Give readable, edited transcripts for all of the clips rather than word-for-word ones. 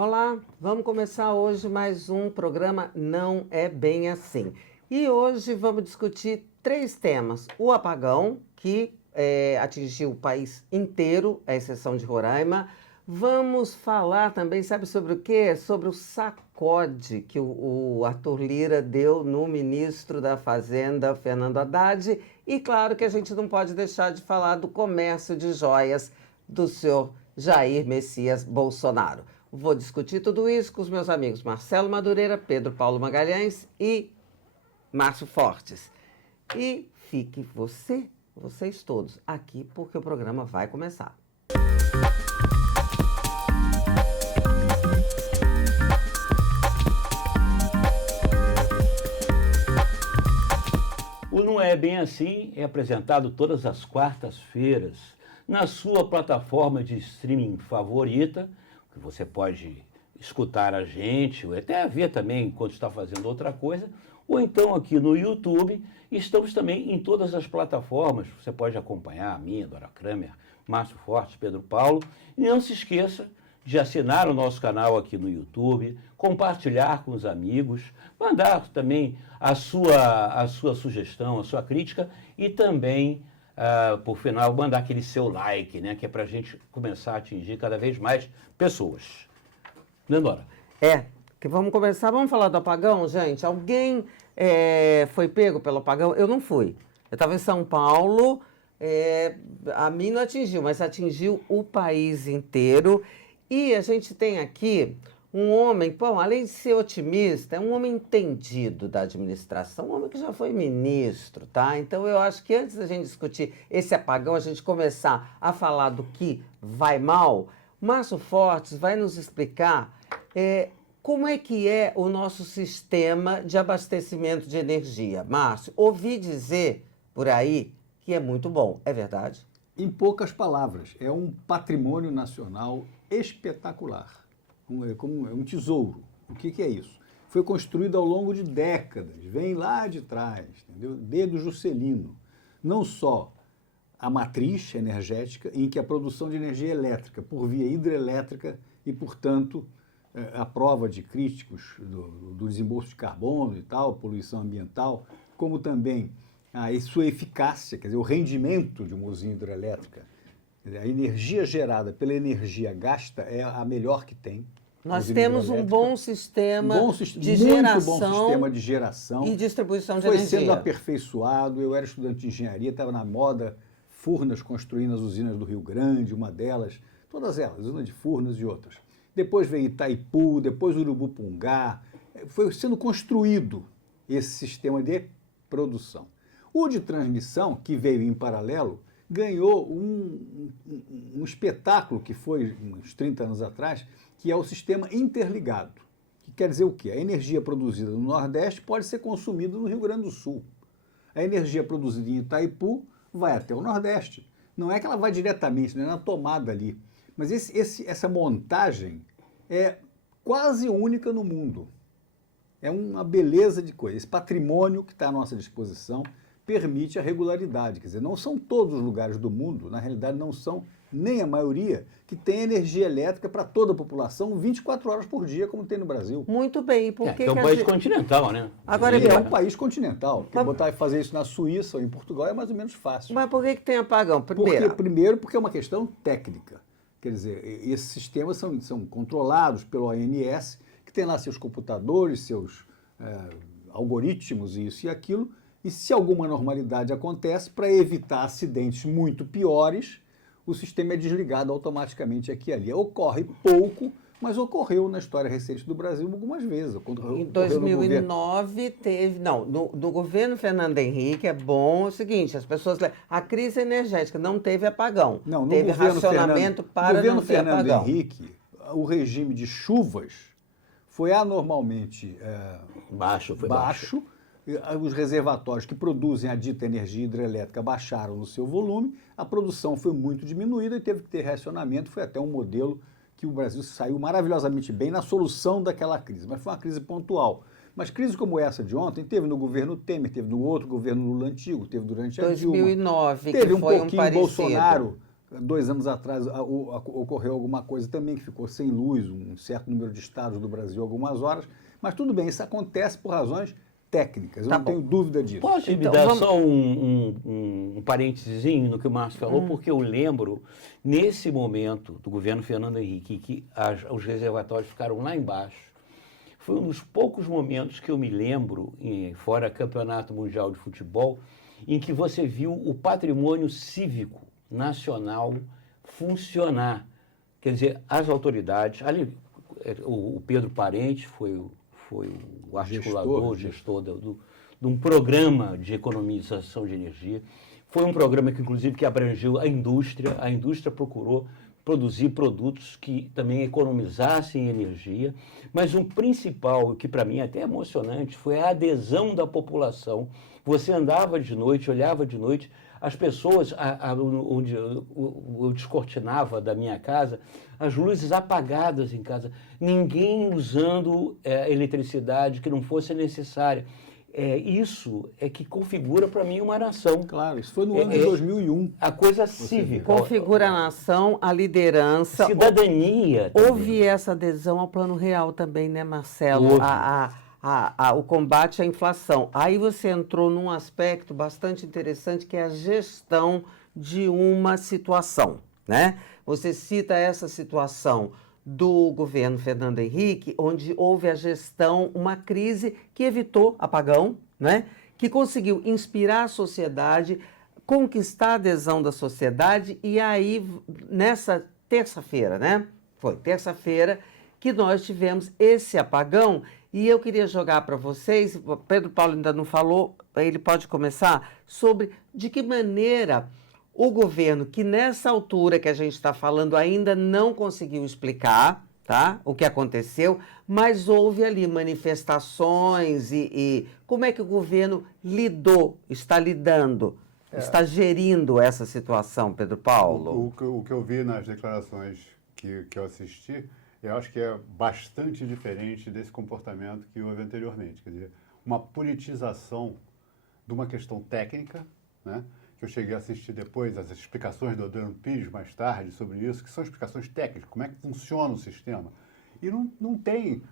Olá, vamos começar hoje mais um programa Não é Bem Assim. E hoje vamos discutir três temas. O apagão, que atingiu o país inteiro, à exceção de Roraima. Vamos falar também, sabe sobre o quê? Sobre o sacode que o Arthur Lira deu no ministro da Fazenda, Fernando Haddad. E claro que a gente não pode deixar de falar do comércio de joias do senhor Jair Messias Bolsonaro. Vou discutir tudo isso com os meus amigos Marcelo Madureira, Pedro Paulo Magalhães e Márcio Fortes. E fique vocês todos aqui, porque o programa vai começar. O Não É Bem Assim é apresentado todas as quartas-feiras na sua plataforma de streaming favorita, que você pode escutar a gente, ou até ver também enquanto está fazendo outra coisa, ou então aqui no YouTube. Estamos também em todas as plataformas, você pode acompanhar a minha, Dora Kramer, Márcio Fortes, Pedro Paulo, e não se esqueça de assinar o nosso canal aqui no YouTube, compartilhar com os amigos, mandar também a sua sugestão, a sua crítica e também, por final, mandar aquele seu like, né, que é para a gente começar a atingir cada vez mais pessoas. Né, Dora? Que vamos começar, vamos falar do apagão, gente? Alguém foi pego pelo apagão? Eu não fui. Eu estava em São Paulo, a mim não atingiu, mas atingiu o país inteiro. E a gente tem aqui um homem, bom, além de ser otimista, é um homem entendido da administração, um homem que já foi ministro, tá? Então eu acho que antes da gente discutir esse apagão, a gente começar a falar do que vai mal, Márcio Fortes vai nos explicar como é que é o nosso sistema de abastecimento de energia. Márcio, ouvi dizer por aí que é muito bom, é verdade? Em poucas palavras, é um patrimônio nacional espetacular, é um tesouro. O que é isso? Foi construído ao longo de décadas, vem lá de trás, entendeu? Desde o Juscelino. Não só a matriz energética, em que a produção de energia elétrica por via hidrelétrica e, portanto, a prova de críticos do desembolso de carbono e tal, poluição ambiental, como também a sua eficácia, quer dizer, o rendimento de uma usina hidrelétrica. A energia gerada pela energia gasta é a melhor que tem. Nós temos um bom sistema de muito geração, bom sistema de geração e distribuição de foi energia. Foi sendo aperfeiçoado. Eu era estudante de engenharia, estava na moda, Furnas construindo as usinas do Rio Grande, uma delas, todas elas, usina de Furnas e outras. Depois veio Itaipu, depois Urubupungá. Foi sendo construído esse sistema de produção. O de transmissão, que veio em paralelo, ganhou um espetáculo que foi uns 30 anos atrás, que é o sistema interligado. Que quer dizer o quê? A energia produzida no Nordeste pode ser consumida no Rio Grande do Sul. A energia produzida em Itaipu vai até o Nordeste. Não é que ela vai diretamente, não é na tomada ali. Mas essa montagem é quase única no mundo. É uma beleza de coisa. Esse patrimônio que está à nossa disposição permite a regularidade. Quer dizer, não são todos os lugares do mundo, na realidade não são nem a maioria, que tem energia elétrica para toda a população 24 horas por dia, como tem no Brasil. Muito bem. Por que é um país continental, né? Agora, é um país continental. Botar e fazer isso na Suíça ou em Portugal é mais ou menos fácil. Mas por que tem apagão? Primeiro, porque é uma questão técnica. Quer dizer, esses sistemas são controlados pelo ONS, que tem lá seus computadores, seus algoritmos, isso e aquilo, e se alguma anormalidade acontece, para evitar acidentes muito piores, o sistema é desligado automaticamente aqui e ali. Ocorre pouco, mas ocorreu na história recente do Brasil algumas vezes. Em 2009 teve... Não, no governo Fernando Henrique é bom o seguinte, as pessoas... A crise energética não teve apagão. Não, no teve racionamento para não ter apagão. No governo Fernando Henrique, o regime de chuvas foi anormalmente baixo. Os reservatórios que produzem a dita energia hidrelétrica baixaram no seu volume, a produção foi muito diminuída e teve que ter racionamento. Foi até um modelo que o Brasil saiu maravilhosamente bem na solução daquela crise, mas foi uma crise pontual. Mas crise como essa de ontem teve no governo Temer, teve no outro governo Lula antigo, teve durante a Dilma. 2009, teve que foi um pouquinho parecido. Bolsonaro 2 anos atrás ocorreu alguma coisa também que ficou sem luz, um certo número de estados do Brasil, algumas horas. Mas tudo bem, isso acontece por razões técnicas, eu Tá não bom. tenho dúvida disso. Pode Então, me dar vamos- só um parênteses no que o Márcio falou, porque eu lembro, nesse momento do governo Fernando Henrique, que os reservatórios ficaram lá embaixo. Foi um dos poucos momentos que eu me lembro, fora Campeonato Mundial de Futebol, em que você viu o patrimônio cívico nacional funcionar. Quer dizer, as autoridades, ali, o Pedro Parente foi o articulador, gestor de um programa de economização de energia. Foi um programa que, inclusive, que abrangiu a indústria procurou produzir produtos que também economizassem energia, mas o principal, que para mim é até emocionante, foi a adesão da população. Você andava de noite, olhava de noite, as pessoas, onde eu descortinava da minha casa, as luzes apagadas em casa, ninguém usando eletricidade que não fosse necessária. Isso é que configura para mim uma nação. Claro, isso foi no ano de 2001. A coisa cívica. Configura a nação, a liderança. Cidadania. também. Houve essa adesão ao Plano Real também, né, Marcelo? Houve. O combate à inflação. Aí você entrou num aspecto bastante interessante, que é a gestão de uma situação, né? Você cita essa situação do governo Fernando Henrique, onde houve a gestão, uma crise que evitou apagão, né? Que conseguiu inspirar a sociedade, conquistar a adesão da sociedade, e aí, nessa terça-feira, né? Foi terça-feira que nós tivemos esse apagão, e eu queria jogar para vocês, o Pedro Paulo ainda não falou, ele pode começar, sobre de que maneira o governo, que nessa altura que a gente está falando ainda não conseguiu explicar, tá, o que aconteceu, mas houve ali manifestações e como é que o governo está lidando, está gerindo essa situação, Pedro Paulo? O que eu vi nas declarações que eu assisti, eu acho que é bastante diferente desse comportamento que houve anteriormente. Quer dizer, uma politização de uma questão técnica, né? Que eu cheguei a assistir depois, as explicações do Adriano Pires mais tarde sobre isso, que são explicações técnicas, como é que funciona o sistema. E não tem...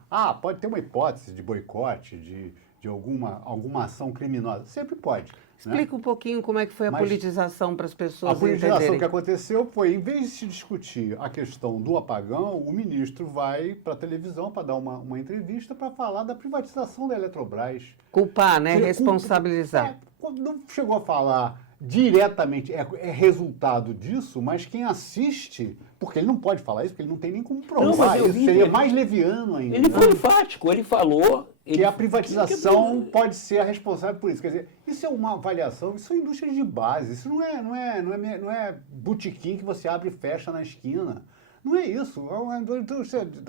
pode ter uma hipótese de boicote, de alguma ação criminosa. Sempre pode. Explica um pouquinho como é que foi a politização para as pessoas A politização entenderem. que aconteceu foi, em vez de se discutir a questão do apagão, o ministro vai para a televisão para dar uma entrevista para falar da privatização da Eletrobras. Culpar, né? Responsabilizar. Não chegou a falar diretamente, é resultado disso, mas quem assiste, porque ele não pode falar isso, porque ele não tem nem como provar isso, seria mais leviano ainda. Ele foi enfático, ele falou... Que a privatização pode ser a responsável por isso. Quer dizer, isso é uma avaliação, isso são indústrias de base, isso não é botequim que você abre e fecha na esquina. Não é isso.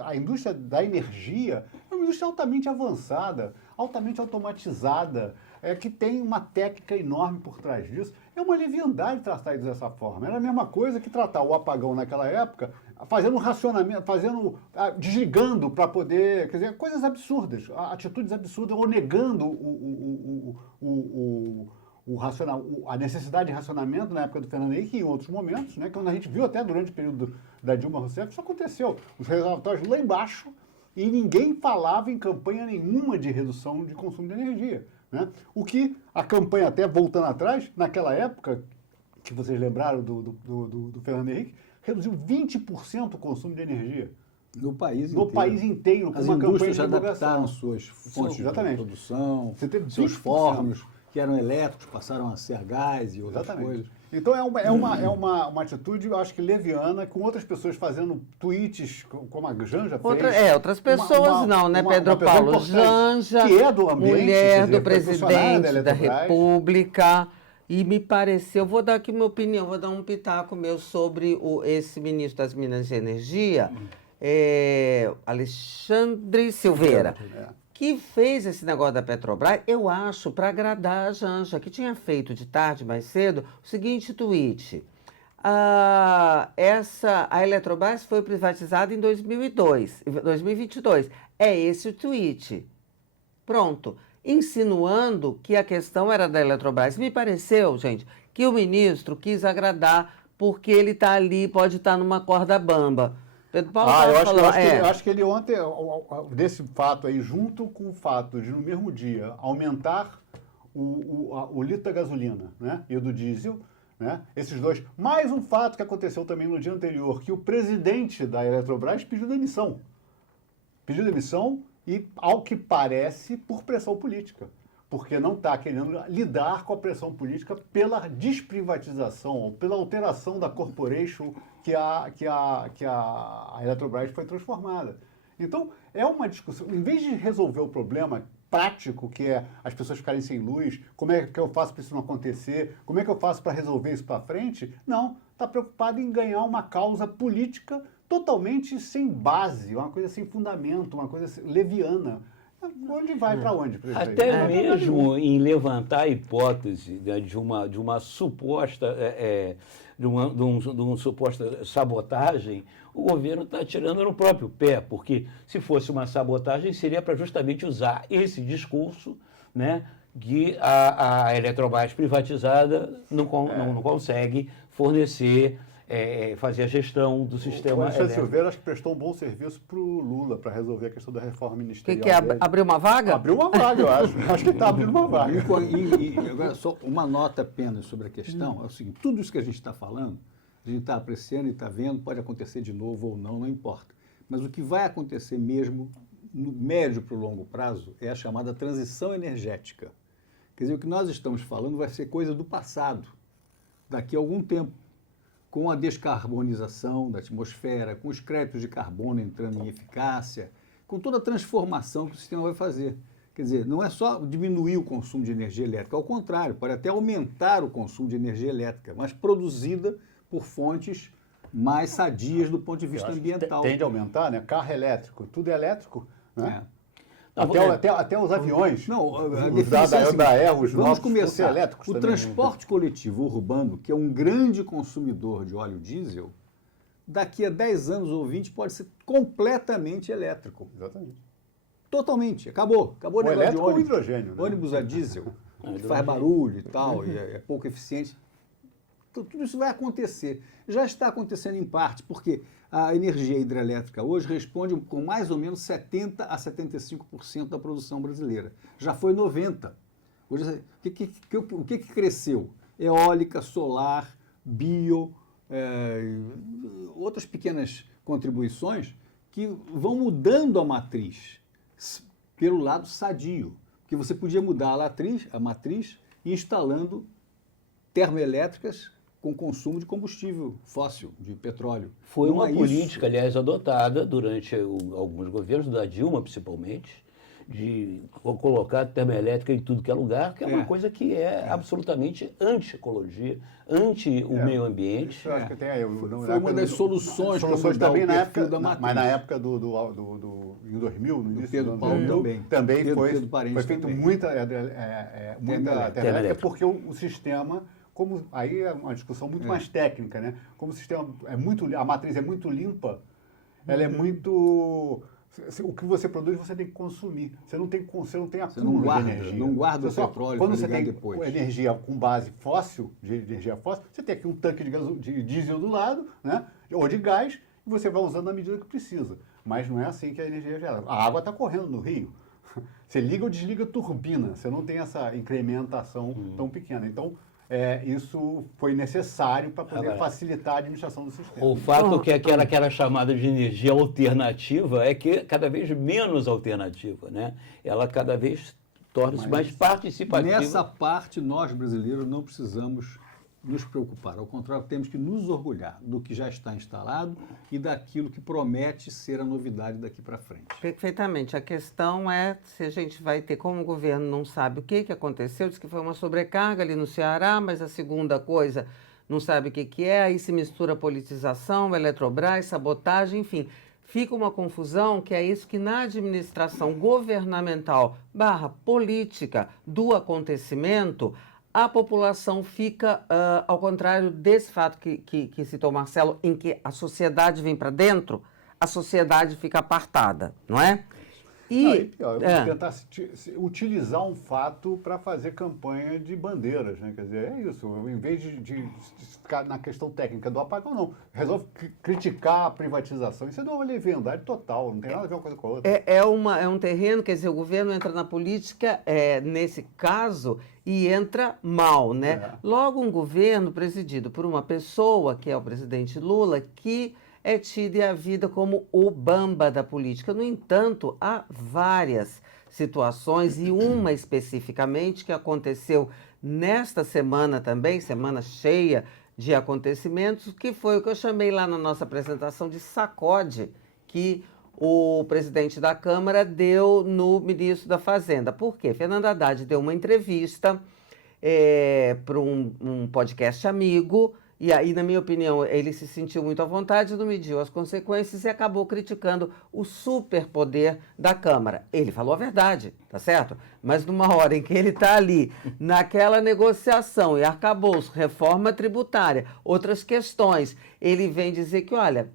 A indústria da energia é uma indústria altamente avançada, altamente automatizada, que tem uma técnica enorme por trás disso. É uma leviandade tratar isso dessa forma. Era a mesma coisa que tratar o apagão naquela época, fazendo um racionamento, desligando para poder, quer dizer, coisas absurdas, atitudes absurdas, ou negando a necessidade de racionamento na época do Fernando Henrique e em outros momentos, né, quando a gente viu até durante o período da Dilma Rousseff, isso aconteceu. Os reservatórios lá embaixo e ninguém falava em campanha nenhuma de redução de consumo de energia. Né? O que a campanha, até voltando atrás, naquela época, que vocês lembraram do Fernando Henrique, reduziu 20% o consumo de energia. No país inteiro. Com As uma indústrias já campanha de adaptaram suas fontes de exatamente. produção, Você teve seus 20%. fornos, que eram elétricos, passaram a ser gás e outras Exatamente. coisas. Então é uma atitude, eu acho que leviana, com outras pessoas fazendo tweets, como a Janja fez. Outras pessoas não, né, Pedro uma pessoa Paulo? importante, Janja, que é do ambiente, mulher quer dizer, do presidente da Eletrobras. República, e me pareceu, vou dar aqui minha opinião, vou dar um pitaco meu sobre esse ministro das Minas e Energia, Alexandre Silveira. Que fez esse negócio da Petrobras, eu acho, para agradar a Janja, que tinha feito de tarde, mais cedo, o seguinte tweet. A Eletrobras foi privatizada em 2022. É esse o tweet. Pronto. Insinuando que a questão era da Eletrobras. Me pareceu, gente, que o ministro quis agradar porque ele está ali, pode estar numa corda bamba. Pedro Paulo eu tava acho, falando, eu acho que ele ontem, desse fato aí, junto com o fato de no mesmo dia aumentar o litro da gasolina, né, e o do diesel, né, esses dois, mais um fato que aconteceu também no dia anterior, que o presidente da Eletrobras pediu demissão. Pediu demissão e, ao que parece, por pressão política. Porque não está querendo lidar com a pressão política pela desprivatização ou pela alteração da corporation que a Eletrobras foi transformada. Então, é uma discussão. Em vez de resolver o problema prático, que é as pessoas ficarem sem luz, como é que eu faço para isso não acontecer, como é que eu faço para resolver isso para frente, não, está preocupado em ganhar uma causa política totalmente sem base, uma coisa sem fundamento, uma coisa leviana. Onde vai para onde? Até mesmo em levantar a hipótese, né, de uma suposta de uma suposta sabotagem, o governo está tirando no próprio pé, porque se fosse uma sabotagem seria para justamente usar esse discurso, né, que a Eletrobras privatizada não consegue fornecer, fazer a gestão do sistema elétrico. O elétrico. Silveira acho que prestou um bom serviço para o Lula para resolver a questão da reforma ministerial. O que é? Abriu uma vaga? Abriu uma vaga, eu acho. Acho que está abrindo uma vaga. E agora, só uma nota apenas sobre a questão, é o seguinte, tudo isso que a gente está falando, a gente está apreciando e está vendo, pode acontecer de novo ou não, não importa. Mas o que vai acontecer mesmo, no médio para o longo prazo, é a chamada transição energética. Quer dizer, o que nós estamos falando vai ser coisa do passado, daqui a algum tempo, com a descarbonização da atmosfera, com os créditos de carbono entrando em eficácia, com toda a transformação que o sistema vai fazer. Quer dizer, não é só diminuir o consumo de energia elétrica, ao contrário, pode até aumentar o consumo de energia elétrica, mas produzida por fontes mais sadias do ponto de vista ambiental. Tende a aumentar, né? Carro elétrico, tudo é elétrico, né? É. Até os aviões. Não, a os definição é a seguinte, os vamos novos começar. elétricos O também. transporte coletivo urbano, que é um grande consumidor de óleo diesel, daqui a 10 anos ou 20 pode ser completamente elétrico. Exatamente. Totalmente. Acabou o negócio de elétrico ou ônibus. hidrogênio. Né? Ônibus a diesel, que faz barulho e tal, e é pouco eficiente. Então, tudo isso vai acontecer. Já está acontecendo em parte, porque a energia hidrelétrica hoje responde com mais ou menos 70% a 75% da produção brasileira. Já foi 90%. Hoje, o que cresceu? Eólica, solar, bio, outras pequenas contribuições que vão mudando a matriz pelo lado sadio. Porque você podia mudar a matriz instalando termoelétricas com consumo de combustível fóssil, de petróleo. Foi Não uma é política, isso. aliás, adotada durante alguns governos, da Dilma principalmente, de colocar termoelétrica em tudo que é lugar, que é uma coisa que é absolutamente anti-ecologia, anti o meio ambiente. Isso eu acho que tem aí. Foi uma das soluções para mudar também o na perfil época, da matriz. mas na época em 2000, no início Pedro do ano Paulo 2000, também Pedro Parente foi feito também. muita Termoelétrica. termoelétrica, porque o sistema, como aí é uma discussão muito mais técnica, né? Como o sistema a matriz é muito limpa, ela é muito... O que você produz, você tem que consumir. Você não tem acúmulo de energia. Não guarda Você o petróleo quando para você ligar tem depois. energia com base fóssil, de energia fóssil, você tem aqui um tanque de diesel do lado, né? Ou de gás, e você vai usando na medida que precisa. Mas não é assim que a energia é gerada. A água está correndo no rio. Você liga ou desliga a turbina. Você não tem essa incrementação tão pequena. Então, isso foi necessário para poder facilitar a administração do sistema. O fato que aquela chamada de energia alternativa é que cada vez menos alternativa, né? Ela cada vez torna-se mais participativa. Nessa parte, nós brasileiros não precisamos nos preocupar. Ao contrário, temos que nos orgulhar do que já está instalado e daquilo que promete ser a novidade daqui para frente. Perfeitamente. A questão é se a gente vai ter, como o governo não sabe o que aconteceu, diz que foi uma sobrecarga ali no Ceará, mas a segunda coisa não sabe o que é, aí se mistura politização, Eletrobras, sabotagem, enfim. Fica uma confusão que é isso que na administração governamental / política do acontecimento, a população fica, ao contrário desse fato que citou Marcelo, em que a sociedade vem para dentro, a sociedade fica apartada, não é? Não, e pior, tentar utilizar um fato para fazer campanha de bandeiras, né? Quer dizer, é isso. Em vez de ficar na questão técnica do apagão, não. Resolve criticar a privatização. Isso é de uma leviandade total, não tem nada a ver uma coisa com a outra. É um terreno, quer dizer, o governo entra na política, nesse caso, e entra mal, né? Logo, um governo presidido por uma pessoa, que é o presidente Lula, que é tido e a vida como o bamba da política. No entanto, há várias situações, e uma especificamente que aconteceu nesta semana também, semana cheia de acontecimentos, que foi o que eu chamei lá na nossa apresentação de sacode, que o presidente da Câmara deu no ministro da Fazenda. Por quê? Fernando Haddad deu uma entrevista para um podcast amigo, e aí, na minha opinião, ele se sentiu muito à vontade, não mediu as consequências e acabou criticando o superpoder da Câmara. Ele falou a verdade, tá certo? Mas numa hora em que ele está ali, naquela negociação, e arcabouço, reforma tributária, outras questões, ele vem dizer que, olha,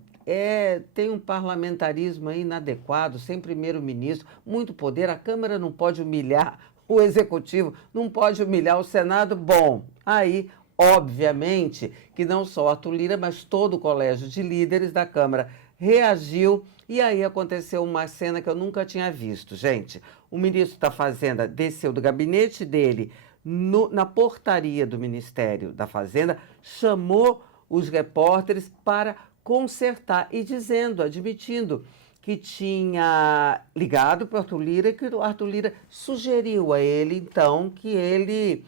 tem um parlamentarismo aí inadequado, sem primeiro-ministro, muito poder, a Câmara não pode humilhar o Executivo, não pode humilhar o Senado. Bom, aí, obviamente, que não só Arthur Lira, mas todo o colégio de líderes da Câmara reagiu, e aí aconteceu uma cena que eu nunca tinha visto, gente. O ministro da Fazenda desceu do gabinete dele na portaria do Ministério da Fazenda, chamou os repórteres para consertar e admitindo que tinha ligado para o Arthur Lira e que o Arthur Lira sugeriu a ele, então, que ele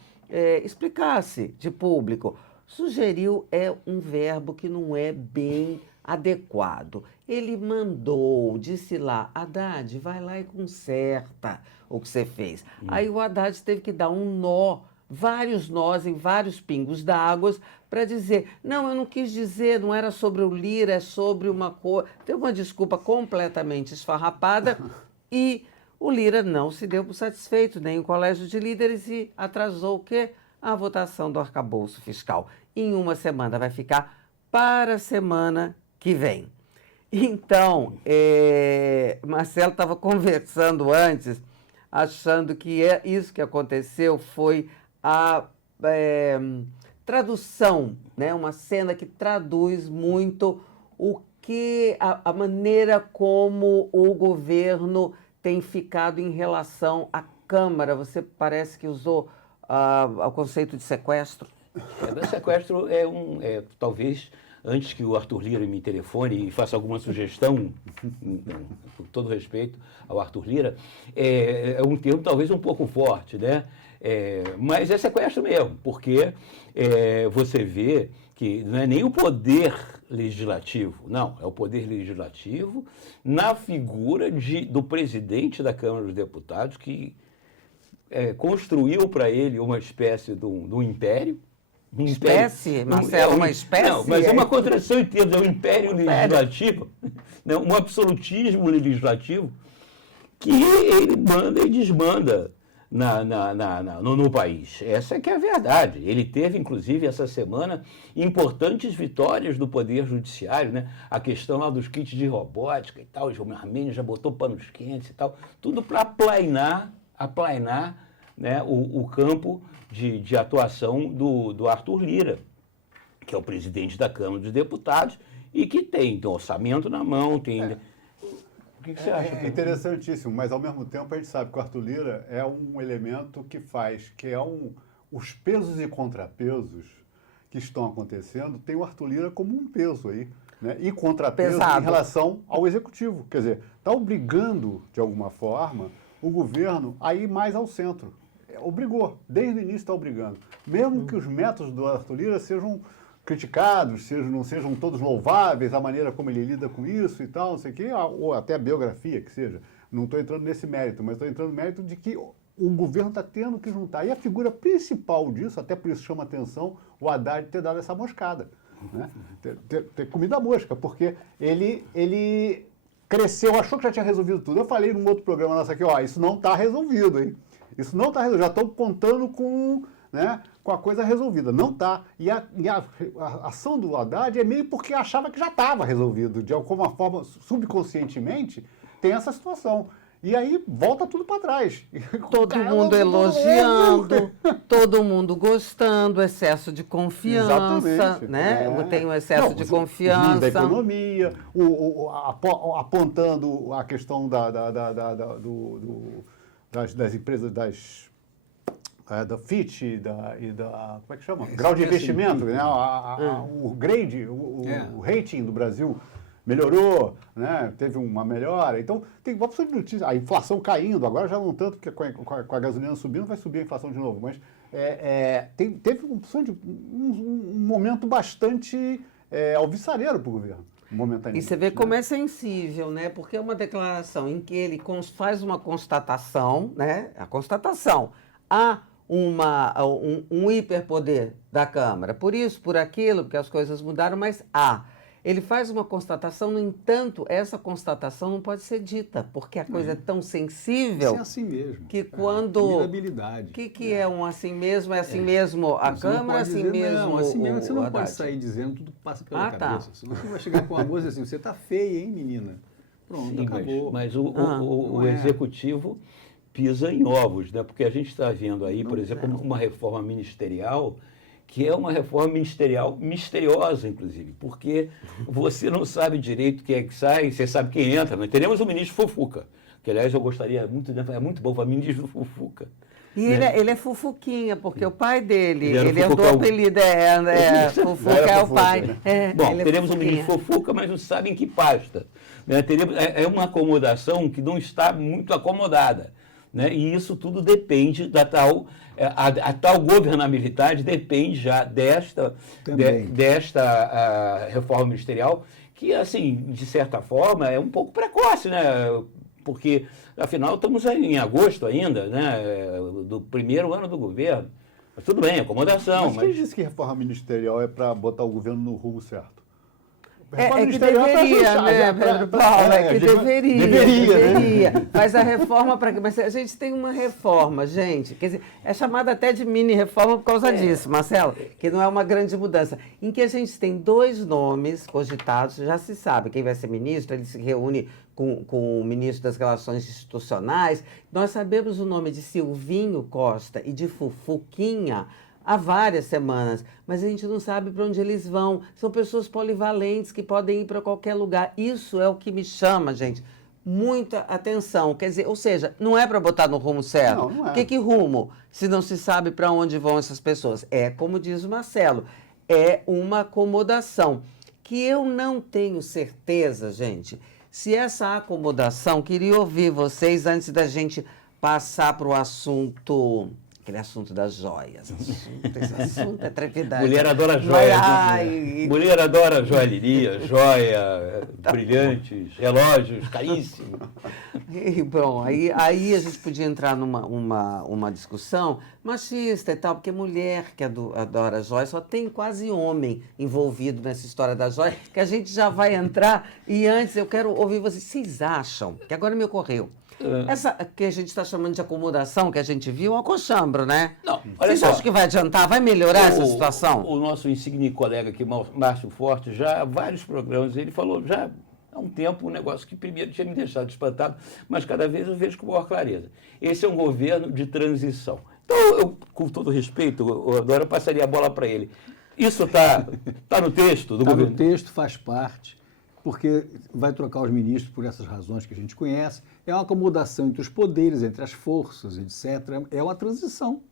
explicasse de público. Sugeriu é um verbo que não é bem adequado. Ele mandou, disse lá, Haddad, vai lá e conserta o que você fez. Aí o Haddad teve que dar um nó, vários nós em vários pingos d'água para dizer, não, eu não quis dizer, não era sobre o Lira, é sobre uma coisa. Deu uma desculpa completamente esfarrapada e o Lira não se deu por satisfeito, nem o Colégio de Líderes, e atrasou o quê? A votação do arcabouço fiscal. Em uma semana, vai ficar para a semana que vem. Então, Marcelo estava conversando antes, achando que isso que aconteceu foi a tradução, né? Uma cena que traduz muito a maneira como o governo tem ficado em relação à Câmara. Você parece que usou o conceito de sequestro. O sequestro talvez, antes que o Arthur Lira me telefone e faça alguma sugestão, com todo respeito ao Arthur Lira, é um termo talvez um pouco forte, né? Mas é sequestro mesmo, porque você vê que não é nem o poder legislativo, não, é o poder legislativo na figura do presidente da Câmara dos Deputados, que construiu para ele uma espécie de um império. Espécie, Marcelo, uma espécie? Não, mas é uma contradição em termos, é um império legislativo, né, um absolutismo legislativo que ele manda e desmanda no país. Essa que é a verdade. Ele teve, inclusive, essa semana, importantes vitórias do Poder Judiciário, né? A questão lá dos kits de robótica e tal, o Gilmar Mendes já botou panos quentes e tal, tudo para aplainar, né, o campo de atuação do Arthur Lira, que é o presidente da Câmara dos Deputados e que tem orçamento na mão, tem... O que você acha? É interessantíssimo, mas ao mesmo tempo a gente sabe que o Arthur Lira é um elemento que os pesos e contrapesos que estão acontecendo, tem o Arthur Lira como um peso aí, né? E contrapeso em relação ao Executivo. Quer dizer, está obrigando, de alguma forma, o governo a ir mais ao centro. Obrigou, desde o início está obrigando. Mesmo que os métodos do Arthur Lira sejam criticados, não sejam todos louváveis, a maneira como ele lida com isso e tal, não sei o quê, ou até a biografia que seja. Não estou entrando nesse mérito, mas estou entrando no mérito de que o governo está tendo que juntar. E a figura principal disso, até por isso chama atenção, o Haddad ter dado essa moscada. Né? Ter comido a mosca, porque ele cresceu, achou que já tinha resolvido tudo. Eu falei num outro programa nosso aqui, isso não está resolvido, hein? Isso não está resolvido. Já estou contando com a coisa resolvida. Não está. E a ação do Haddad é meio porque achava que já estava resolvido. De alguma forma, subconscientemente, tem essa situação. E aí volta tudo para trás. Todo mundo elogiando, todo mundo gostando, excesso de confiança, Exatamente. né? É. Tem um excesso Não, de os níveis confiança. da economia, apontando a questão das empresas da Fitch e da como é que chama? Grau de investimento, né? O grade, o rating do Brasil melhorou, né? Teve uma melhora. Então, tem uma opção de notícia. A inflação caindo, agora já não tanto, porque com a gasolina subindo, vai subir a inflação de novo. Mas teve uma opção de um momento bastante alvissareiro para o governo. E você vê como é sensível, né? Porque é uma declaração em que ele faz uma constatação, né? A constatação. Há um hiperpoder da Câmara. Por isso, por aquilo, porque as coisas mudaram, mas há. Ele faz uma constatação, no entanto, essa constatação não pode ser dita, porque a coisa é tão sensível. Isso é assim mesmo. Que quando. Mirabilidade. O que é um assim mesmo? É assim mesmo a Você não Câmara, pode assim dizer, mesmo. Não, assim mesmo você não Haddad? pode sair dizendo tudo que passa pela Ah, tá. cabeça. Senão você vai chegar com uma moça assim, você tá feia, hein, menina? Pronto, Sim, acabou. mas não o é. executivo pisa em ovos, né? Porque a gente está vendo aí, por Não, exemplo, uma reforma ministerial que é uma reforma ministerial misteriosa, inclusive, porque você não sabe direito quem é que sai, você sabe quem entra. Nós teremos o ministro Fufuca, que, aliás, eu gostaria muito, é muito bom para ministro Fufuca. E ele é Fufuquinha, porque o pai dele, Ele era ele herdou o Fufucão. apelido, Fufuca é o pai. Né? É, Bom, ele é teremos o Fufuquinha. ministro Fufuca, mas não sabe em que pasta. Né? É uma acomodação que não está muito acomodada. Né? E isso tudo depende da tal... A tal governabilidade depende já desta reforma ministerial, que, assim, de certa forma, é um pouco precoce, né? Porque, afinal, estamos em agosto ainda, né? Do primeiro ano do governo. Mas tudo bem, acomodação. Mas quem disse que reforma ministerial é para botar o governo no rumo certo? É que deveria, né, Pedro Paulo? Deveria. Né? Mas a reforma para quê? Mas a gente tem uma reforma, gente. Quer dizer, é chamada até de mini-reforma por causa disso, Marcelo, que não é uma grande mudança. Em que a gente tem 2 nomes cogitados, já se sabe quem vai ser ministro, ele se reúne com o ministro das Relações Institucionais. Nós sabemos o nome de Silvinho Costa e de Fufuquinha há várias semanas, mas a gente não sabe para onde eles vão. São pessoas polivalentes que podem ir para qualquer lugar. Isso é o que me chama, gente, muita atenção. Quer dizer, ou seja, não é para botar no rumo certo. Não é. Que rumo, se não se sabe para onde vão essas pessoas? É, como diz o Marcelo, é uma acomodação. Que eu não tenho certeza, gente, se essa acomodação, queria ouvir vocês antes da gente passar para o assunto... Aquele assunto das joias. Esse assunto é trepidante. Mulher adora joia. Mulher adora joalheria, joia, brilhantes, relógios caríssimos. E, bom, aí a gente podia entrar numa discussão machista e tal, porque mulher que adora joia só tem quase homem envolvido nessa história da joia, que a gente já vai entrar. E antes eu quero ouvir vocês. Vocês acham, que agora me ocorreu, essa que a gente está chamando de acomodação, que a gente viu, é um acochambro, né? Não, olha Vocês só. acham que vai adiantar? Vai melhorar essa situação? O nosso insigne colega aqui, Márcio Forte, já há vários programas, ele falou já há um tempo um negócio que primeiro tinha me deixado espantado, mas cada vez eu vejo com maior clareza. Esse é um governo de transição. Então, eu, com todo respeito, agora eu passaria a bola para ele. Isso está no texto do governo? Está no texto, faz parte, porque vai trocar os ministros por essas razões que a gente conhece. É uma acomodação entre os poderes, entre as forças, etc. É uma transição,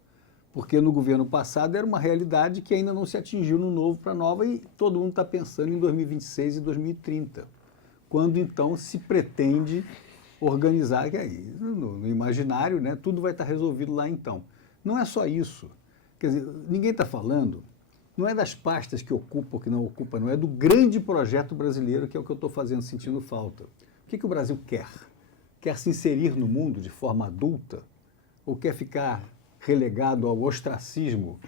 porque no governo passado era uma realidade que ainda não se atingiu no novo para a nova e todo mundo está pensando em 2026 e 2030, quando então se pretende organizar, que aí, no imaginário, né, tudo vai estar resolvido lá então. Não é só isso. Quer dizer, ninguém está falando, não é das pastas que ocupa ou que não ocupa, não é do grande projeto brasileiro, que é o que eu estou fazendo, sentindo falta. O que o Brasil quer? Quer se inserir no mundo de forma adulta? Ou quer ficar relegado ao ostracismo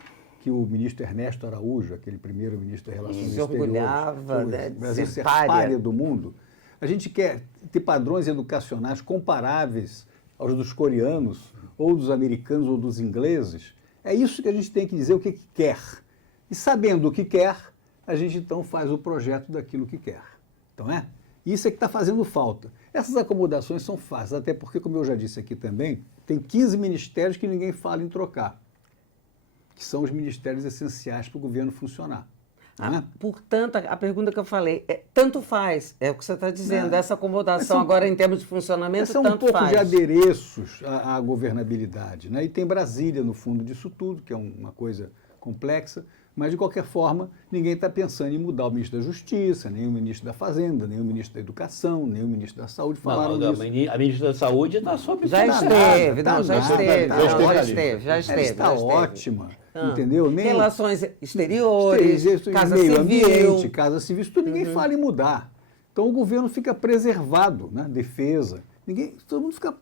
que o ministro Ernesto Araújo, aquele primeiro ministro das Relações Se Exteriores, orgulhava, né, de Brasil ser ser pária. pária do mundo? A gente quer ter padrões educacionais comparáveis aos dos coreanos, ou dos americanos, ou dos ingleses? É isso que a gente tem que dizer, o que quer. E sabendo o que quer, a gente então faz o projeto daquilo que quer. Então isso é que está fazendo falta. Essas acomodações são fáceis, até porque, como eu já disse aqui também, tem 15 ministérios que ninguém fala em trocar, que são os ministérios essenciais para o governo funcionar. Né? Portanto, a pergunta que eu falei, tanto faz, é o que você está dizendo, Né? essa acomodação agora em termos de funcionamento, São um tanto pouco faz. de adereços à governabilidade. Né? E tem Brasília no fundo disso tudo, que é uma coisa complexa, mas, de qualquer forma, ninguém está pensando em mudar o ministro da Justiça, nem o ministro da Fazenda, nem o ministro da Educação, nem o ministro da Saúde falaram Não, disso. a ministra da Saúde está sob Já Tá esteve, nada, não, já tá esteve, nada, não, tá já ótimo. esteve, já Ela esteve. está já esteve. ótima, entendeu? Nem Relações exteriores, Casa meio Civil. ambiente, Casa Civil, isso tudo ninguém fala em mudar. Então o governo fica preservado, né? Defesa. Todo mundo fica.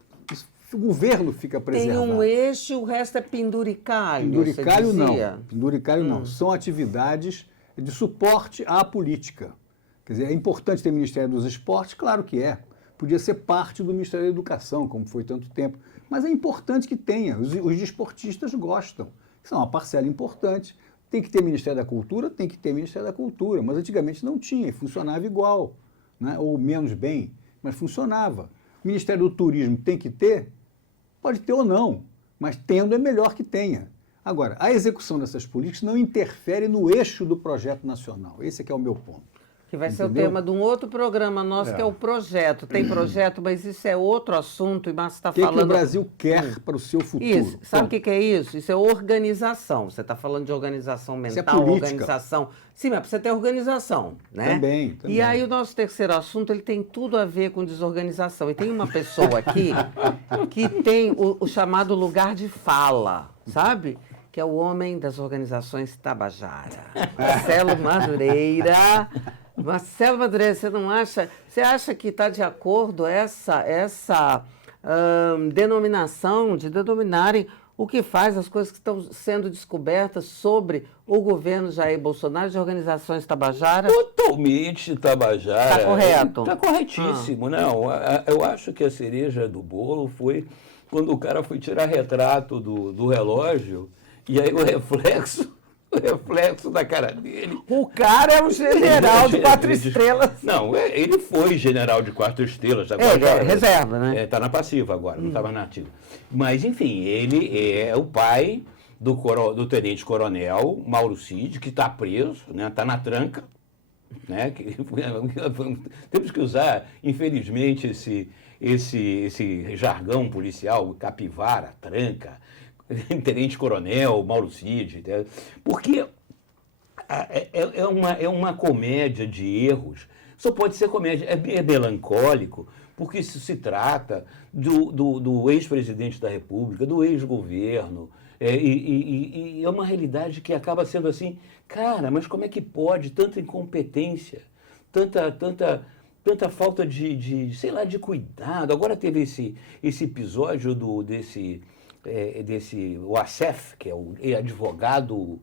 O governo fica Tem preservado. um eixo, o resto é penduricalho. Penduricalho você não. dizia. Penduricalho não. São atividades de suporte à política. Quer dizer, é importante ter Ministério dos Esportes? Claro que é. Podia ser parte do Ministério da Educação, como foi tanto tempo. Mas é importante que tenha. Os desportistas gostam. Isso é uma parcela importante. Tem que ter Ministério da Cultura? Tem que ter Ministério da Cultura. Mas antigamente não tinha, e funcionava igual. Né? Ou menos bem, mas funcionava. Ministério do Turismo tem que ter? Pode ter ou não, mas tendo é melhor que tenha. Agora, a execução dessas políticas não interfere no eixo do projeto nacional. Esse é que é o meu ponto. Que vai ser o Entendeu? tema de um outro programa nosso, que é o projeto. Tem projeto, mas isso é outro assunto, e Márcio está O que falando... o Brasil quer para o seu futuro? Isso. Sabe o Bom, que é isso? Isso é organização. Você está falando de organização Isso é mental, política. organização... Sim, mas precisa ter organização, né? Também. E aí o nosso terceiro assunto, ele tem tudo a ver com desorganização. E tem uma pessoa aqui que tem o chamado lugar de fala, sabe? Que é o homem das organizações Tabajara. Marcelo Madureira. Marcelo Madureira, você não acha... Você acha que está de acordo essa denominação de denominarem o que faz as coisas que estão sendo descobertas sobre o governo Jair Bolsonaro de organizações Tabajara? Totalmente Tabajara. Tá correto. Está corretíssimo. Não, eu acho que a cereja do bolo foi quando o cara foi tirar retrato do relógio e aí o reflexo da cara dele. O cara é um general de 4 estrelas. Não, ele foi general de 4 estrelas. Ele é reserva, né? Está na passiva agora, não estava na ativa. Mas, enfim, ele é o pai do tenente-coronel Mauro Cid, que está preso, né? Está na tranca. Né? Temos que usar, infelizmente, esse jargão policial, capivara, tranca, tenente-coronel, Mauro Cid, porque é uma comédia de erros. Só pode ser comédia, é melancólico, porque isso se trata do ex-presidente da República, do ex-governo, e é uma realidade que acaba sendo assim, cara, mas como é que pode tanta incompetência, tanta falta sei lá, de cuidado. Agora teve esse episódio desse o Acef, que é o advogado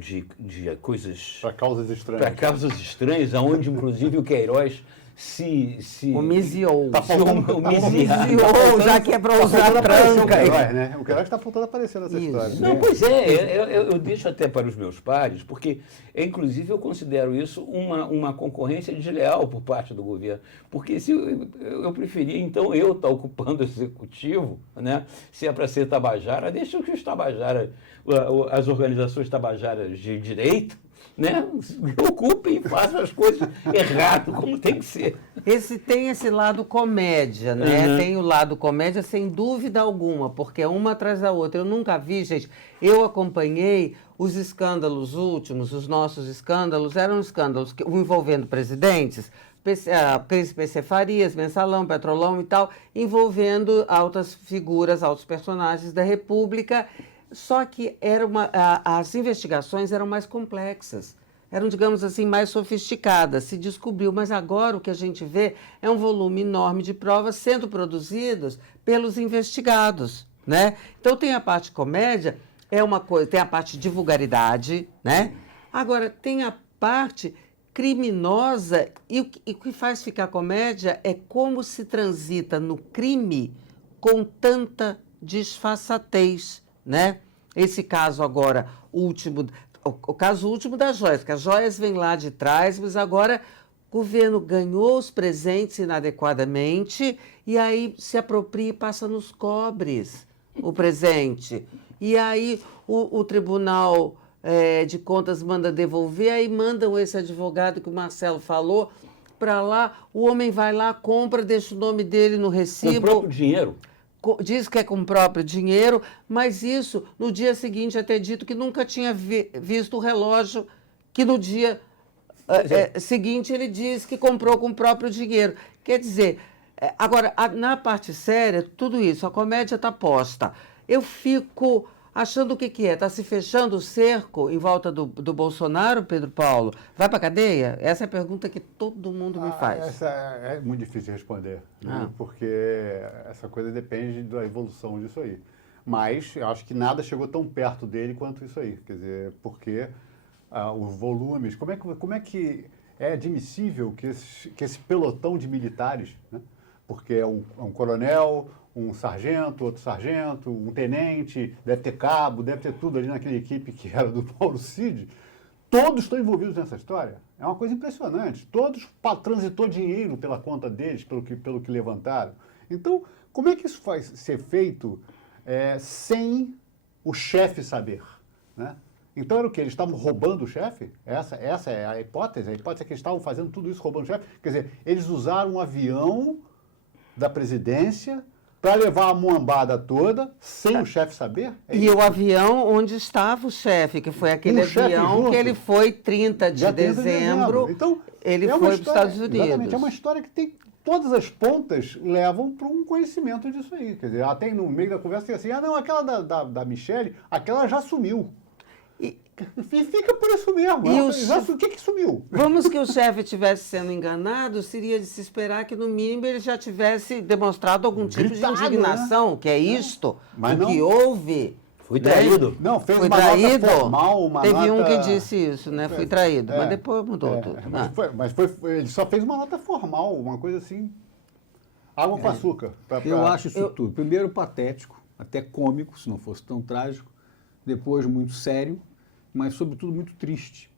de coisas... Para causas estranhas. Para causas estranhas, onde inclusive o Queiroz se Homiziou. Tá faltando- Homiziou, já que é para usar faltando aparecer o tranca. Queiroz, né? O Queiroz está faltando aparecer nessa Isso. história. Não, pois é, eu deixo até para os meus pares, porque, inclusive, eu considero isso uma concorrência desleal por parte do governo. Porque se eu preferia, então, eu estar ocupando o executivo, né? Se é para ser Tabajara, deixa que os Tabajara, as organizações Tabajaras de direito, né? Ocupem e façam as coisas errado, como tem que ser. Tem esse lado comédia, né? Uhum. Tem o lado comédia, sem dúvida alguma, porque é uma atrás da outra. Eu nunca vi, gente, eu acompanhei os escândalos últimos, os nossos escândalos, eram escândalos envolvendo presidentes, Cris PC Farias, Mensalão, Petrolão e tal, envolvendo altas figuras, altos personagens da República. Só que as investigações eram mais complexas, eram, digamos assim, mais sofisticadas, se descobriu. Mas agora o que a gente vê é um volume enorme de provas sendo produzidas pelos investigados, né? Então tem a parte comédia, é uma coisa, tem a parte de vulgaridade, né? Agora tem a parte criminosa e o que faz ficar comédia é como se transita no crime com tanta disfarçatez, né? Esse caso agora, o caso último das joias, que as joias vêm lá de trás, mas agora O governo ganhou os presentes inadequadamente e aí se apropria e passa nos cobres o presente. E aí o Tribunal de Contas manda devolver, aí mandam esse advogado que o Marcelo falou para lá, o homem vai lá, compra, deixa o nome dele no Com o recibo. próprio dinheiro. Diz que é com o próprio dinheiro, mas isso, no dia seguinte, é ter dito que nunca tinha visto o relógio, que no dia seguinte ele diz que comprou com o próprio dinheiro. Quer dizer, agora, na parte séria, tudo isso, a comédia está posta. Eu fico achando o que é? Está se fechando o cerco em volta do Bolsonaro, Pedro Paulo? Vai para a cadeia? Essa é a pergunta que todo mundo me faz. Essa é muito difícil de responder, né? Porque essa coisa depende da evolução disso aí. Mas eu acho que nada chegou tão perto dele quanto isso aí. Quer dizer, porque os volumes... Como é que é admissível que esse pelotão de militares, né? Porque é um coronel, um sargento, outro sargento, um tenente, deve ter cabo, deve ter tudo ali naquela equipe que era do Mauro Cid, todos estão envolvidos nessa história. É uma coisa impressionante. Todos transitou dinheiro pela conta deles, pelo que levantaram. Então, como é que isso vai ser feito sem o chefe saber, né? Então era o quê? Eles estavam roubando o chefe? Essa é a hipótese? A hipótese é que eles estavam fazendo tudo isso roubando o chefe? Quer dizer, eles usaram um avião da presidência para levar a muambada toda sem o chefe saber? E o avião onde estava o chefe, que foi aquele avião que ele foi 30 de dezembro, então, ele foi para os Estados Unidos. Exatamente, é uma história que tem... Todas as pontas levam para um conhecimento disso aí. Quer dizer, até no meio da conversa tem assim, não, aquela da Michelle, aquela já sumiu. E fica por isso mesmo. O que sumiu? Vamos que o chefe estivesse sendo enganado, seria de se esperar que, no mínimo, ele já tivesse demonstrado algum tipo de indignação, né? Que é isto, mas o que houve. Fui traído. Não, fez Foi uma traído. nota formal, Teve um que disse isso, né? Fui traído, mas depois mudou tudo. Mas ele só fez uma nota formal, uma coisa assim, água com açúcar. Eu acho isso tudo. Primeiro, patético, até cômico, se não fosse tão trágico. Depois, muito sério, mas, sobretudo, muito triste.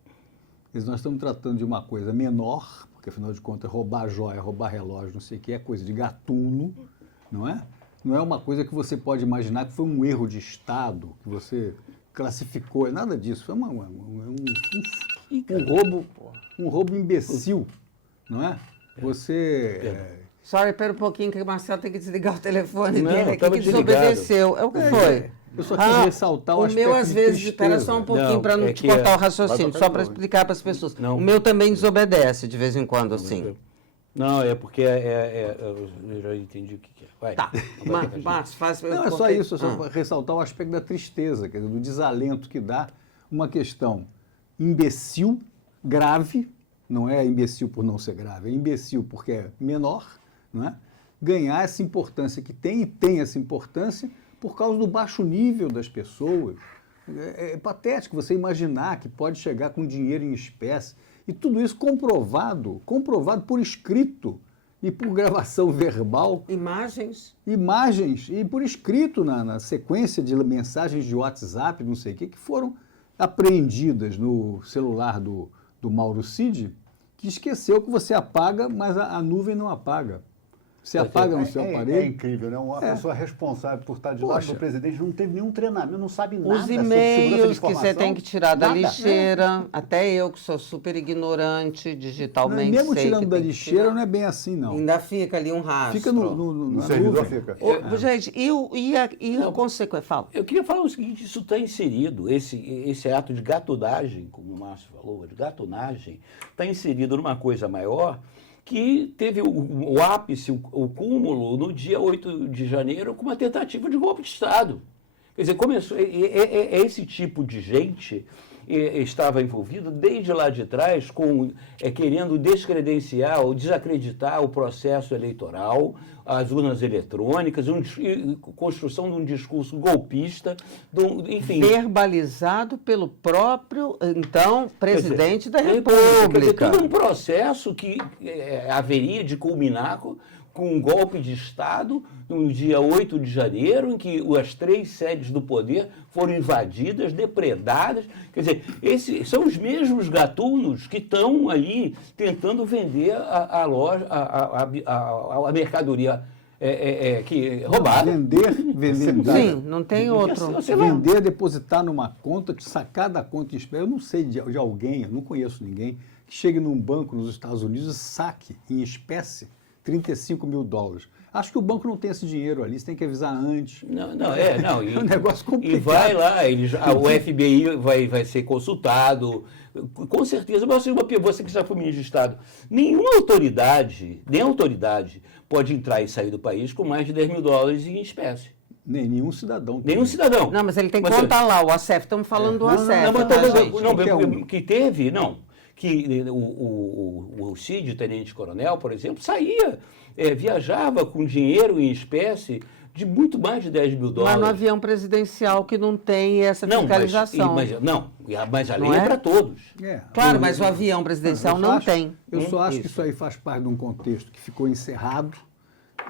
Nós estamos tratando de uma coisa menor, porque, afinal de contas, roubar joia, roubar relógio, não sei o que, é coisa de gatuno, não é? Não é uma coisa que você pode imaginar que foi um erro de Estado, que você classificou, é nada disso. Foi um roubo imbecil, não é? Você... Sorry, espera um pouquinho que o Marcelo tem que desligar o telefone Não, dele aqui, tava que desobedeceu. É o que foi? Eu só quis ressaltar o aspecto meu, às de vezes, tristeza. espera só um pouquinho para não te cortar o raciocínio, só para explicar para as pessoas. Não. O meu também desobedece de vez em quando, assim. Não, é porque eu já entendi o que é. Vai. Tá, Márcio, faz... Não, é só isso, é só para ressaltar o aspecto da tristeza, quer dizer, do desalento que dá uma questão imbecil, grave, não é imbecil por não ser grave, é imbecil porque é menor, não é? Ganhar essa importância que tem, e tem essa importância por causa do baixo nível das pessoas. É patético você imaginar que pode chegar com dinheiro em espécie, e tudo isso comprovado por escrito e por gravação verbal. Imagens, e por escrito na sequência de mensagens de WhatsApp, não sei o que foram apreendidas no celular do Mauro Cid, que esqueceu que você apaga, mas a nuvem não apaga. Você apaga no seu aparelho. É incrível, né? Uma pessoa responsável por estar de lado do presidente não teve nenhum treinamento, não sabe nada os sobre segurança de e-mails que informação. você tem que tirar da Nada. lixeira, até eu que sou super ignorante digitalmente. Mesmo sei tirando que da tem que lixeira, tirar. não é bem assim, não. Ainda fica ali um rastro. Fica No na servidor nuvem. fica. Gente, e a consequência? Fala. Eu queria falar o seguinte, isso está inserido, esse ato de gatunagem, como o Márcio falou, de gatunagem, está inserido numa coisa maior, que teve o ápice, o cúmulo, no dia 8 de janeiro, com uma tentativa de golpe de Estado. Quer dizer, começou, esse tipo de gente estava envolvido desde lá de trás, querendo descredenciar ou desacreditar o processo eleitoral, as urnas eletrônicas, construção de um discurso golpista, enfim. Verbalizado pelo próprio, então, presidente da Quer dizer, República. todo um processo que haveria de culminar com um golpe de Estado no dia 8 de janeiro, em que as 3 sedes do poder foram invadidas, depredadas. Quer dizer, esses são os mesmos gatunos que estão ali tentando vender a loja, a mercadoria que roubada. Vender. Sim, não tem outro. Você vai- Vender, depositar numa conta, te sacar da conta em espécie. Eu não sei de alguém, eu não conheço ninguém, que chegue num banco nos Estados Unidos e saque em espécie 35 mil dólares. Acho que o banco não tem esse dinheiro ali, você tem que avisar antes. Não. É um negócio complicado. E vai lá, o FBI vai ser consultado, com certeza. Mas você que já foi ministro de Estado, nenhuma autoridade, nem autoridade, pode entrar e sair do país com mais de 10 mil dólares em espécie. Nenhum cidadão. Nenhum cidadão. Não, mas ele tem que Mas, contar lá, o ACEF, estamos falando do ACEF. Não, mas tá, tô- gente? não, Qualquer um. que teve, não. Que o Cid, o tenente-coronel, por exemplo, saía, viajava com dinheiro em espécie de muito mais de 10 mil dólares. Mas no avião presidencial que não tem essa Não, fiscalização. mas a lei Não é é? para todos. Claro, mas o avião presidencial não tem. Eu só acho que isso aí faz parte de um contexto que ficou encerrado,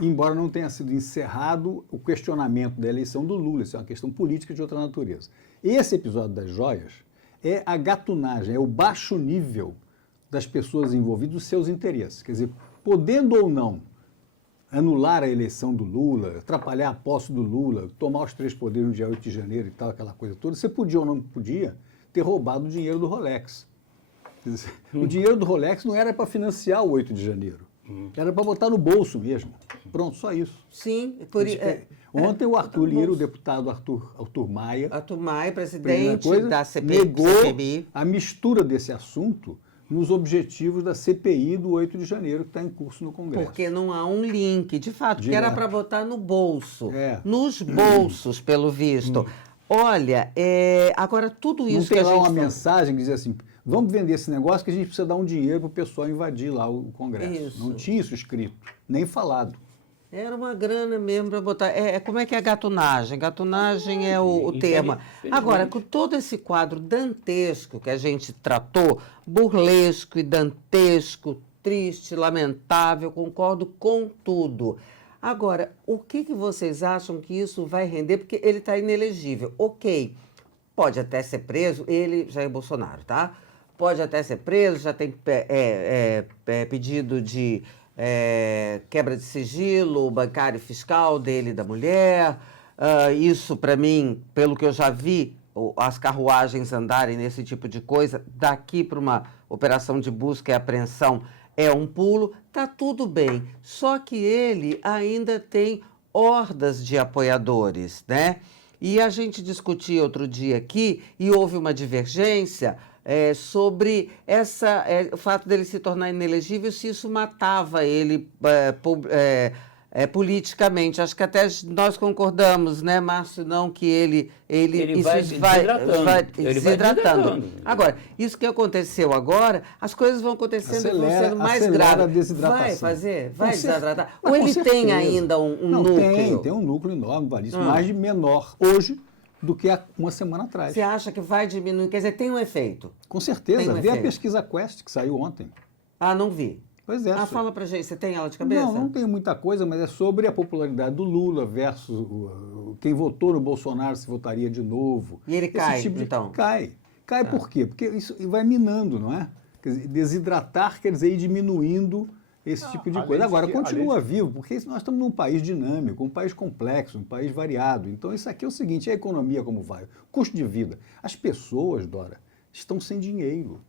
embora não tenha sido encerrado o questionamento da eleição do Lula. Isso é uma questão política de outra natureza. Esse episódio das joias é a gatunagem, é o baixo nível das pessoas envolvidas, dos seus interesses. Quer dizer, podendo ou não anular a eleição do Lula, atrapalhar a posse do Lula, tomar os 3 poderes no dia 8 de janeiro e tal, aquela coisa toda, você podia ou não podia ter roubado o dinheiro do Rolex. Quer dizer, o dinheiro do Rolex não era para financiar o 8 de janeiro, era para botar no bolso mesmo. Pronto, só isso. Sim, Ontem o Arthur Lira, o deputado Arthur Maia, Arthur Maia, primeira presidente coisa, da negou CPI. a mistura desse assunto nos objetivos da CPI do 8 de janeiro, que está em curso no Congresso. Porque não há um link, de fato, que era Direto. para botar no bolso. É. Nos bolsos, pelo visto. Olha, agora tudo Não isso tem que a lá gente... uma mensagem que diz assim, vamos vender esse negócio que a gente precisa dar um dinheiro para o pessoal invadir lá o Congresso. Isso. Não tinha isso escrito, nem falado. Era uma grana mesmo para botar. Como é que é gatunagem? Gatunagem é o tema. infelizmente. Agora, com todo esse quadro dantesco que a gente tratou, burlesco e dantesco, triste, lamentável, concordo com tudo. Agora, o que vocês acham que isso vai render? Porque ele está inelegível. Ok, pode até ser preso, ele, Jair Bolsonaro, tá? Pode até ser preso, já tem pedido de quebra de sigilo bancário e fiscal dele e da mulher. Isso, para mim, pelo que eu já vi, as carruagens andarem nesse tipo de coisa, daqui para uma operação de busca e apreensão é um pulo, tá tudo bem. Só que ele ainda tem hordas de apoiadores, né? E a gente discutiu outro dia aqui e houve uma divergência sobre o fato dele se tornar inelegível, se isso matava ele politicamente. Acho que até nós concordamos, né, Márcio, não, que ele vai desidratando. desidratando. Agora, isso que aconteceu agora, as coisas vão acontecendo e vão sendo mais acelera a graves. desidratação. Vai fazer? Vai Com cer- desidratar? Mas Ou com ele tem certeza. ainda um Não, núcleo? Tem um núcleo enorme, valíssimo, mais de menor hoje do que há uma semana atrás. Você acha que vai diminuir? Quer dizer, tem um efeito? Com certeza. Tem um Vê a efeito. pesquisa Quest que saiu ontem. Ah, não vi. Pois é. Fala pra gente, você tem ela de cabeça? Não tem muita coisa, mas é sobre a popularidade do Lula versus quem votou no Bolsonaro, se votaria de novo. E ele Esse cai, tipo de- então? Cai. Cai por quê? Porque isso vai minando, não é? Quer dizer, desidratar quer dizer ir diminuindo esse tipo de além coisa. de Agora, que- continua vivo, porque nós estamos num país dinâmico, um país complexo, um país variado. Então, isso aqui é o seguinte, a economia como vai? Custo de vida. As pessoas, Dora, estão sem dinheiro.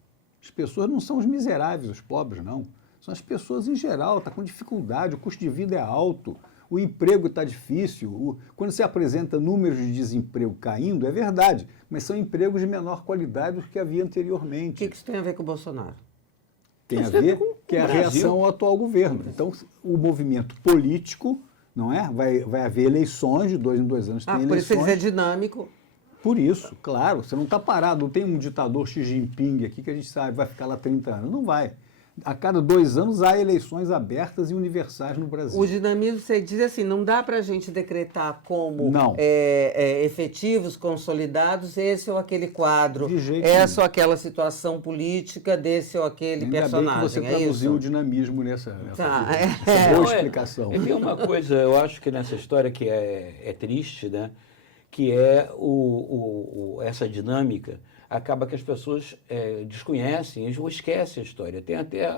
As pessoas não são os miseráveis, os pobres, não. São as pessoas em geral, está com dificuldade, o custo de vida é alto, o emprego está difícil. Quando você apresenta números de desemprego caindo, é verdade, mas são empregos de menor qualidade do que havia O anteriormente. que isso tem a ver com o Bolsonaro? Tem a Isso tem a ver ver com que é a o Brasil. reação ao atual governo. Então, o movimento político, não é? Vai haver eleições, de 2 em 2 anos tem Por isso eleições. ele é dinâmico. Por isso, claro, você não está parado, não tem um ditador Xi Jinping aqui que a gente sabe vai ficar lá 30 anos. Não vai. A cada 2 anos há eleições abertas e universais no Brasil. O dinamismo, você diz assim, não dá para a gente decretar como Não. efetivos, consolidados, esse ou aquele quadro, De jeito essa nenhum. ou aquela situação política desse ou aquele Ainda personagem, bem que você é traduziu isso? o dinamismo nessa Tá, figura. Essa boa Não, explicação. Tem uma coisa, eu acho que nessa história que é triste, né? Que é essa dinâmica, acaba que as pessoas desconhecem ou esquecem a história. Tem até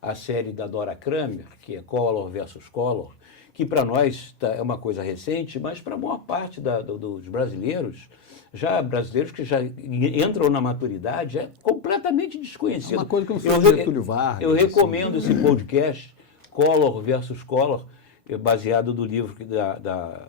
a série da Dora Kramer, que é Collor versus Collor, que para nós é uma coisa recente, mas para a maior parte dos brasileiros, brasileiros que já entram na maturidade, é completamente desconhecido. É uma coisa que não foi Getúlio Vargas. Eu assim. recomendo esse podcast, Collor versus Collor, baseado no livro da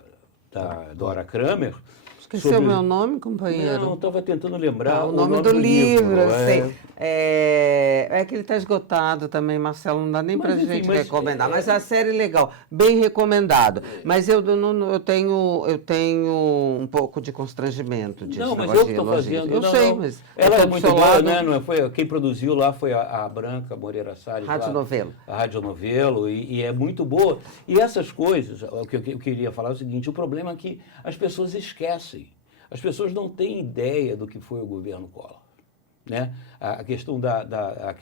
Dora Kramer. Esqueceu o meu nome, companheiro? Não, estava tentando lembrar o nome do livro, eu sei. É que ele está esgotado também, Marcelo, não dá nem para a Mas, enfim, gente mas, recomendar. Mas a série é legal, bem recomendado. Mas eu tenho um pouco de constrangimento disso. Não, mas negócio eu de estou elogio. fazendo. Eu não, sei, não. mas... Ela eu tô é do muito seu boa, lado. né? Não foi, quem produziu lá foi a Branca Moreira Salles. Rádio lá, Novelo. A Rádio Novelo, e é muito boa. E essas coisas, o que eu queria falar é o seguinte, o problema é que as pessoas esquecem. As pessoas não têm ideia do que foi o governo Collor. Né? A questão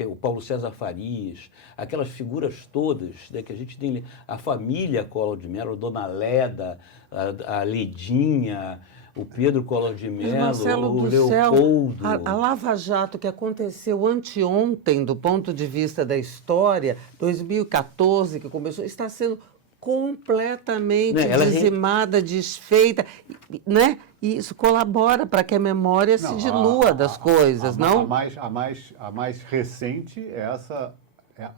o Paulo César Farias, aquelas figuras todas, né, que a gente tem, a família Collor de Mello, Dona Leda, a Ledinha, o Pedro Collor de Mas, Mello, Marcelo o do céu, Leopoldo. a Lava Jato que aconteceu anteontem, do ponto de vista da história, 2014 que começou, está sendo completamente Né, ela dizimada, desfeita, né? E isso colabora para que a memória se dilua das coisas, não? A mais recente é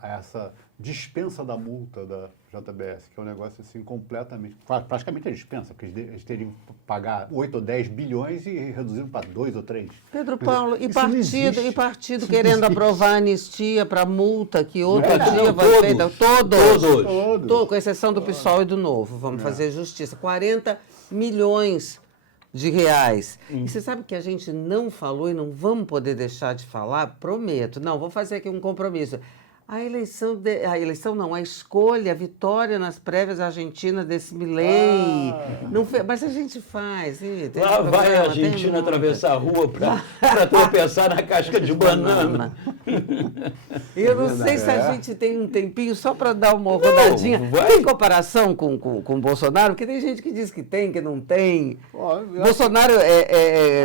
essa dispensa da multa da JBS, que é um negócio assim completamente, praticamente a dispensa, porque eles teriam que pagar 8 ou 10 bilhões e reduziram para 2 ou 3. Pedro Paulo, Isso não existe. partido Isso querendo não existe. aprovar a anistia para multa que outro Não, dia vai todos. feita. Todos. Todos, com exceção do PSOL e do Novo. Vamos fazer justiça. 40 milhões de reais. E você sabe que a gente não falou e não vamos poder deixar de falar? Prometo. Não, vou fazer aqui um compromisso. A eleição não, a escolha, a vitória nas prévias argentinas desse Milei. Não mas a gente faz. Lá vai a Argentina atravessar a rua para tropeçar na casca de banana. Eu não sei se a gente tem um tempinho só para dar uma rodadinha. vai. Tem comparação com o Bolsonaro? Porque tem gente que diz que tem, que não tem. Bolsonaro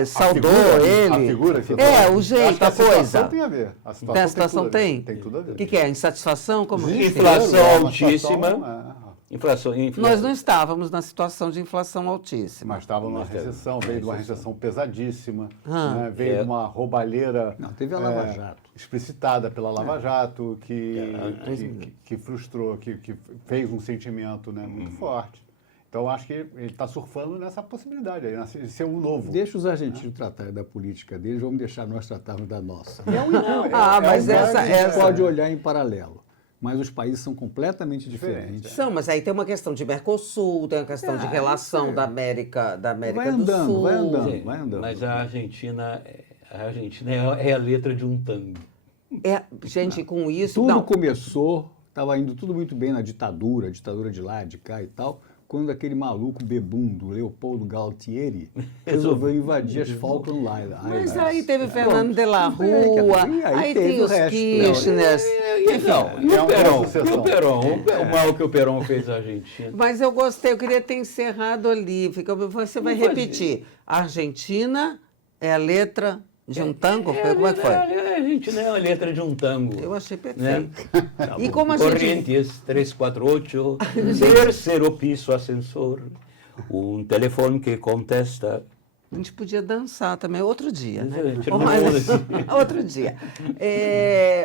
saudou ele. A figura que o jeito, a coisa. A situação tem a ver. A situação tem? Tem tudo a ver. O que é? Insatisfação? Como Inflação É uma altíssima. situação, Inflação. Nós não estávamos na situação de inflação altíssima. Mas estava numa recessão, veio de uma recessão pesadíssima, né? Veio É. de uma roubalheira Não, teve a Lava Jato. explicitada pela Lava Jato, que frustrou, que fez um sentimento, né, muito forte. Então, acho que ele está surfando nessa possibilidade aí, de ser um novo. Deixa os argentinos tratarem da política deles, vamos deixar nós tratarmos da nossa. Mas A gente pode olhar em paralelo, mas os países são completamente diferentes. São, mas aí tem uma questão de Mercosul, tem uma questão de relação da América Vai do andando, Sul. vai andando. Sim, vai andando. Mas a Argentina é a letra de um tango. Gente, com isso... Tudo não, começou, estava indo tudo muito bem na ditadura de lá, de cá e tal, quando aquele maluco bebum do Leopoldo Galtieri resolveu invadir as Falkland Islands. mas aí teve Fernando de la tudo bem, Rua, aí aí teve tem o os resto. Kirchners. E É o uma Perón? sucessão. O mal que o Perón fez à Argentina. Mas eu gostei, eu queria ter encerrado ali. Você vai Vamos repetir. Argentina é a letra de um tango? Como é que foi? A Argentina é a letra de um tango. Eu achei Né? perfeito. E como a gente... Corrientes 348, terceiro piso ascensor, um telefone que contesta. A gente podia dançar também, outro dia, né? Tira uma onda assim. Outro dia.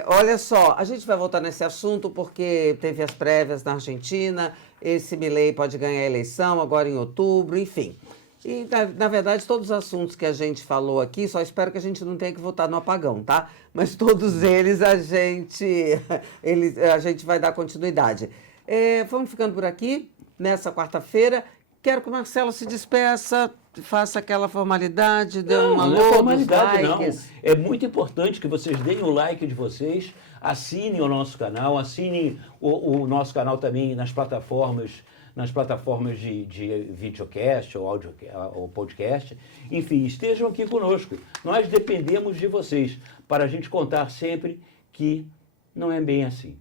Olha só, a gente vai voltar nesse assunto porque teve as prévias na Argentina, esse Milei pode ganhar a eleição agora em outubro, enfim. E, na verdade, todos os assuntos que a gente falou aqui, só espero que a gente não tenha que votar no apagão, tá? Mas todos eles a gente vai dar continuidade. Vamos ficando por aqui, nessa quarta-feira. Quero que o Marcelo se despeça, faça aquela formalidade, dê um Não alô, é dos formalidade, não. likes. É muito importante que vocês deem o like de vocês, assinem o nosso canal, assinem o nosso canal também nas plataformas de videocast ou audio, ou podcast. Enfim, estejam aqui conosco. Nós dependemos de vocês para a gente contar sempre que não é bem assim.